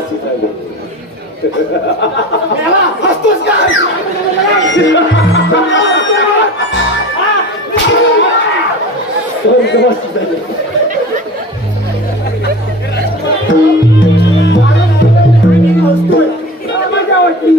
स्वर्गवासी झाले याला हसतोस का स्वर्गवासी झाले हसतोय मजा वाटली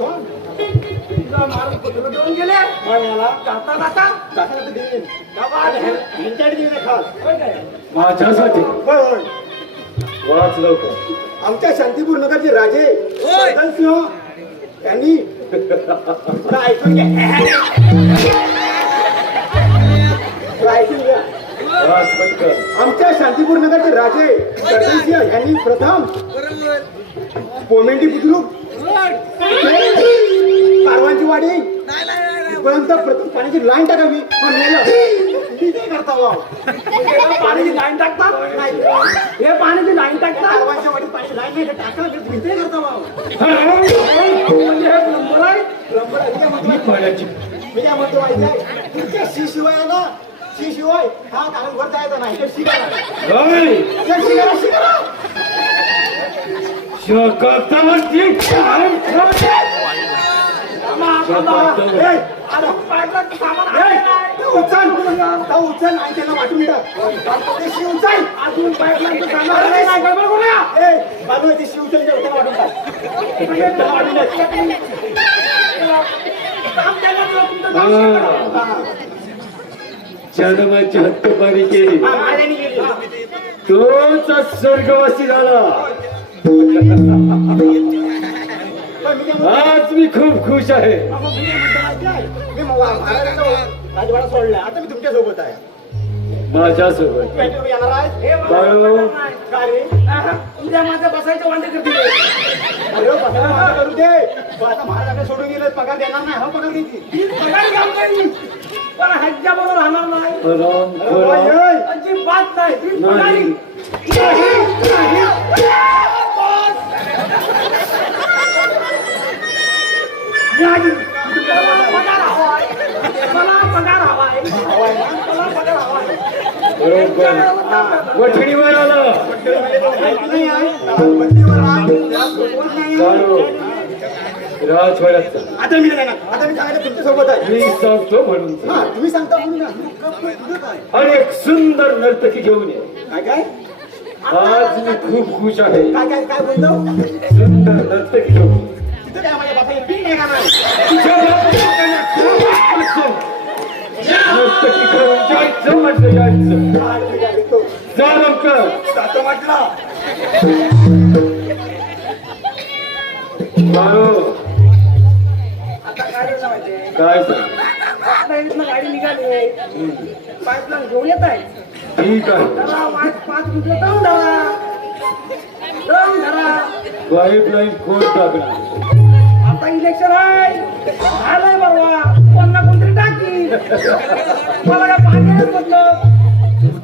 मारून पत्र गेले. मग याला जाता जाता ह्यांच्याकडे हे खास. काय? माझ्यासाठी होय. वाच लवकर. आमच्या शांतीपूर नगरचे राजे सिंह यांनी तुला ऐकून घ्या आमच्या शांतीपूर नगरचे राजे वर्धन यांनी प्रथम पोमेंडी बुद्रुक कारवांची वाडी इथपर्यंत प्रथम पाण्याची लाईन टाकावी हा किती करता पाण्याची लाईन टाकतात हे पाण्याची लाईन टाकतात कारवांच्या वाडी पाण्याची लाईन नाही टाका किती करता नंबर आहे नंबर आहे, मी काय म्हणतो माहिती आहे तुमच्या शिवाय ना शी शिवाय हा कारण वर जायचा नाही. तर शिकायला होय. तर शिकायला शिकायला शकाब्दावरती ए, आला. पाईपलाईन सामान आहे काय? ते उचल. तो उचल आणि त्याला वाटून टाक ते शी उचल. अजून पाईपलाईनचं सामान आहे नाही. गडबड करूया ए बालू ते शी उचल त्याला वाटून टाक त्याला वाटून टाक. काम तर तुमचं काम शिकणार. हा. जन्माची हत्तपारी केली. हा. तोच स्वर्गवासी झाला. आज मी खूप खुश आहे. राजवाडा सोडला आता मी तुमच्यासोबत आहे हे उद्या माझं बसायचं वांदे करतील. अरे पगार माझा करू दे. आता सोडून गेलं पगार देणार नाही हा पगार देते. पण ह्याच्या बरोबर राहणार नाही राम अरे बाई, खरा ओय. अजिबात नाही ती पगारी नाही मला पगार हवाय मला पगार हवाय हवाय ना? मला पगार हवाय बरोबर वठणीवर आला नाही आहे. बंदीवर आहे. त्याला सोडवत नाही आहे. चालू राजवाड्यात चल. आता मी नाही येणार. आता मी सांगायला तुमच्यासोबत आहे मी सांगतो म्हणून. हा तुम्ही सांगता म्हणून ना. तुझं काय आणि एक सुंदर नर्तकी घेऊन ये काय काय आज मी खूप खुश आहे काय काय काय बोलतो सुंदर नर्तकी घेऊन ये. तिथं काय माझ्या बापाला पीक नाही का नाही तुझ्या बापाला खूप असो. नर्तकी करून जायचं म्हटलं जायचं हा. जा लवकर बाळू काय गाडी निघाली पाईपलाईन घेऊन येत आहे. ठीक आहे. पाच मिनिटं दम धरा. दम धरा. पाईपलाईन कोण टाकणार. आता इलेक्शन आहे. झालंय बरोबर कोणना कोणतरी टाकी. मला काय पाणी म्हटलं.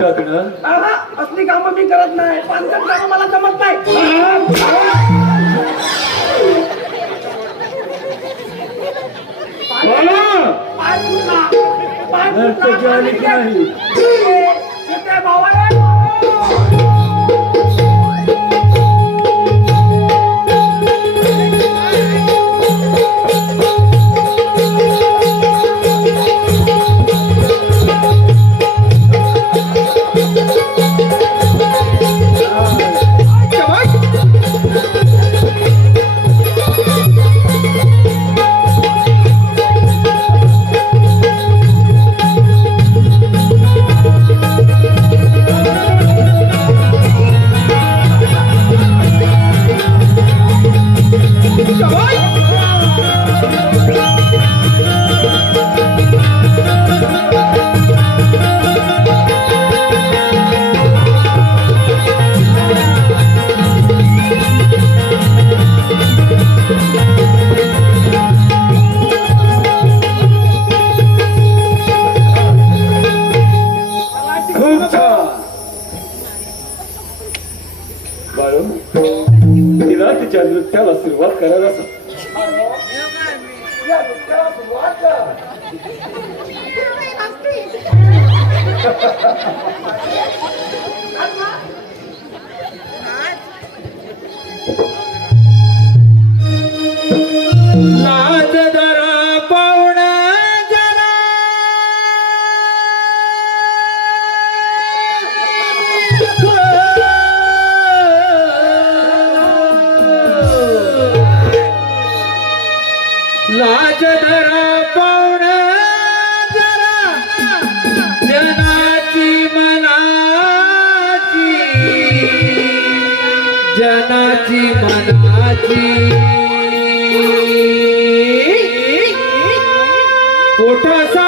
टाकणार. आहा, असली कामं मी करत नाही. पानकट कामं मला जमत नाही. नाही? Pero that's Yeah, but that the a जनाची मनाची. पोटासाठी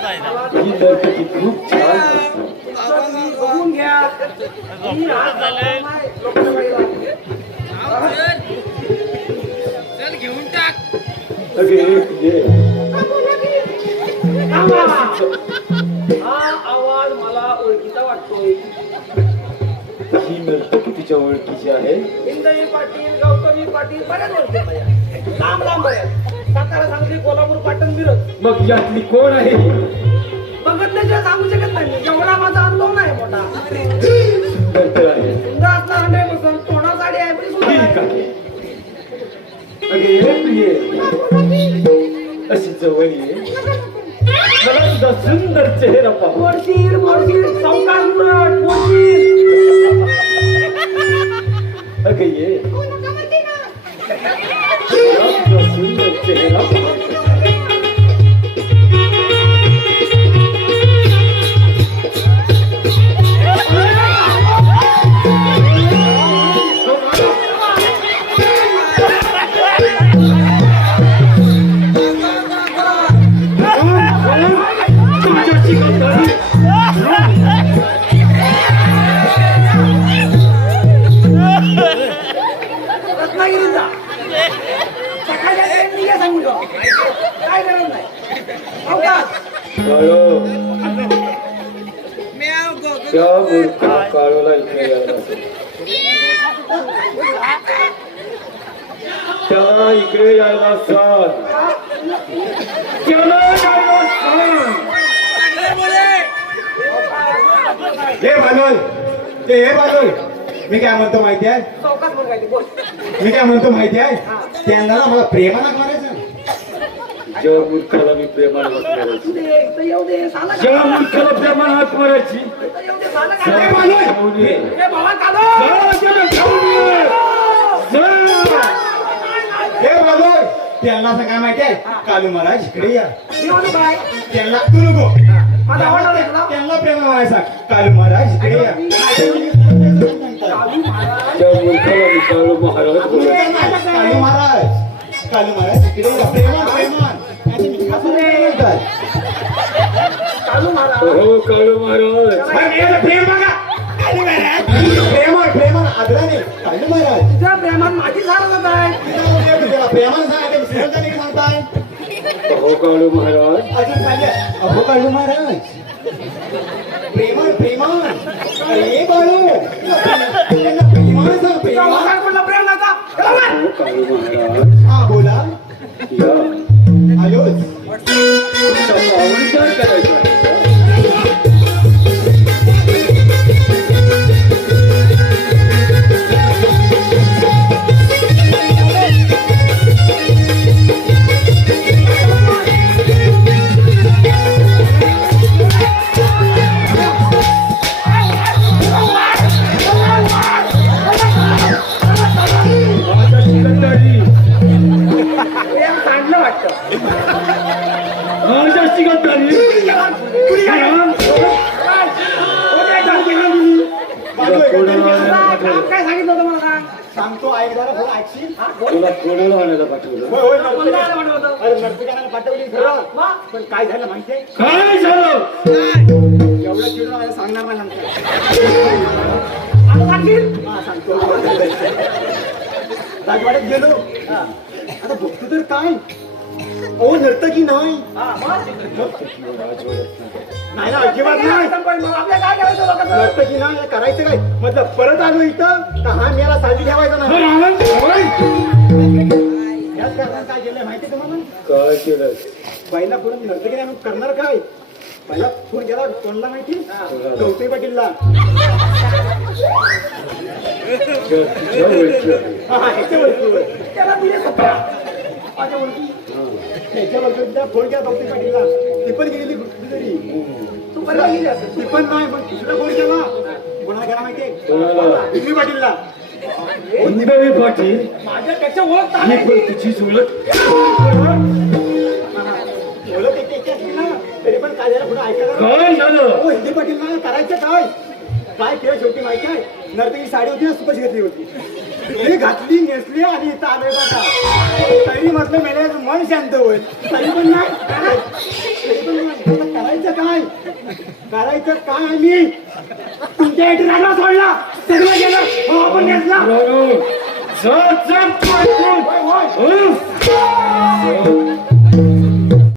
ही खूप छान बघून घ्या. हा आवाज मला ओळखीचा वाटतोय. ही नर्तकी तिच्या ओळखीची आहे. इंद्रजी पाटील गौतमी पाटील बऱ्याच ओळखी माझ्या. लांब लांब बऱ्याच सातारा सांगली कोल्हापूर मिरज मग यातली कोण आहे? बघितल्याशिवाय सांगू शकत नाही. एवढा माझा अनुभव नाही मोठा. सुंदर तर आहे. सुंदर असणार हंड्रेड पर्सेंट तोंडा साडी आहे पण सुंदर ठीक आहे. आहे. अगे ये प्रिये अशी जवळ ये. मला तुझा सुंदर चेहरा पाहू. मोडशील अगे ये. सुंदर चेहरा पाहू. हे बालोल ते हे बालोल मी काय म्हणतो माहिती आहे? बोल मी काय म्हणतो माहिती आहे? त्यांना ना मला प्रेमानं मारायचं. ज्या मूर्खाला मी प्रेमाने हात मारायची तू दे इथं येऊ दे साला ज्या का मूर्खाला प्रेमाने हात मारायची. इथं येऊ दे साला त्या का मला घेऊन ये. ए भावा काढो त्या त्याला घेऊन ये. जा. हे त्यांना असं काय माहिती आहे? कालू महाराज इकडे या. येऊ दे बाय. त्यांना तू नको. त्यांना प्रेम कालू महाराज इकडे या कालू महाराज. मी कालू महाराज इकडे या प्रेमान प्रेमान आणि मी नाही म्हणतात. कालू महाराज. महाराज हो काळू महाराज. बरं, हे बघ, प्रेम बघा. महाराज. आदराने. तुझ्या प्रेमात माझी सारत आहे. प्रेमानं सांगायचं सांगताय. हो काळू महाराज. अजून आहे. अहो काळू महाराज. प्रेमळ प्रेमळ. अरे बाळू. काळू महाराज. हा बोला. या. आलोच तुमचा पाहुणचार करायचा. काय सांगितलं होतं मला सांग सांगतो ऐक जरा थोडं ऐकशील तुला कोणाला आणायला पाठवलं होय होय नर्तकी- होतं? अरे नर्तकांना पाठवली खरं पण काय झालं माहितीये काय झालं एवढं चिडून मला सांगणार नाही नंतर आता सांगशील हा, सांगतो राजवाड्यात गेलो हा. आता बघतो तर काय ओ नर्तकी नाही. हा? नाही ना अजिबात नाही. पण मग आपल्याला काय करायचं होतं कसं? नर्तकी नाही करायचं काय? मतलब परत आलो इथं का हा मेला साजरी ठेवायचा नाही. याच कारणात काय केलंय माहिती तुम्हाला? काय केलं पहिला फोन नर्तकी नाही करणार काय? पहिला फोन केला कोणला माहिती? गौतमी पाटीलला. त्याला दिले सतरा. माझ्या ओळखी ह्याच्या पाटीलला ती पण गेली कुठेतरी तू बरं गेली असेल. ती पण नाही पण केला माहितीये पाटीलला वंदवी पाटील माझ्यापेक्षा ओळख ही चांगली ओळख बोलत एक ना तरी पण काय झालं पुढे ऐकायला काय झालं हिंदी पाटील ना करायचं काय काय केलं शेवटी माहिती आहे? नर्तकी साडी होती ना सुपच घेतली होती. ती घातली नेसली आणि इथं आलोय बघा. तरी म्हटलं मेले मन शांत होईल. तरी पण नाही. तरी पण करायचं काय? करायचं काय आम्ही? तुमच्या इथे रागा सोडला. सर्व गेलं. मग आपण नेसला. राणू, जा,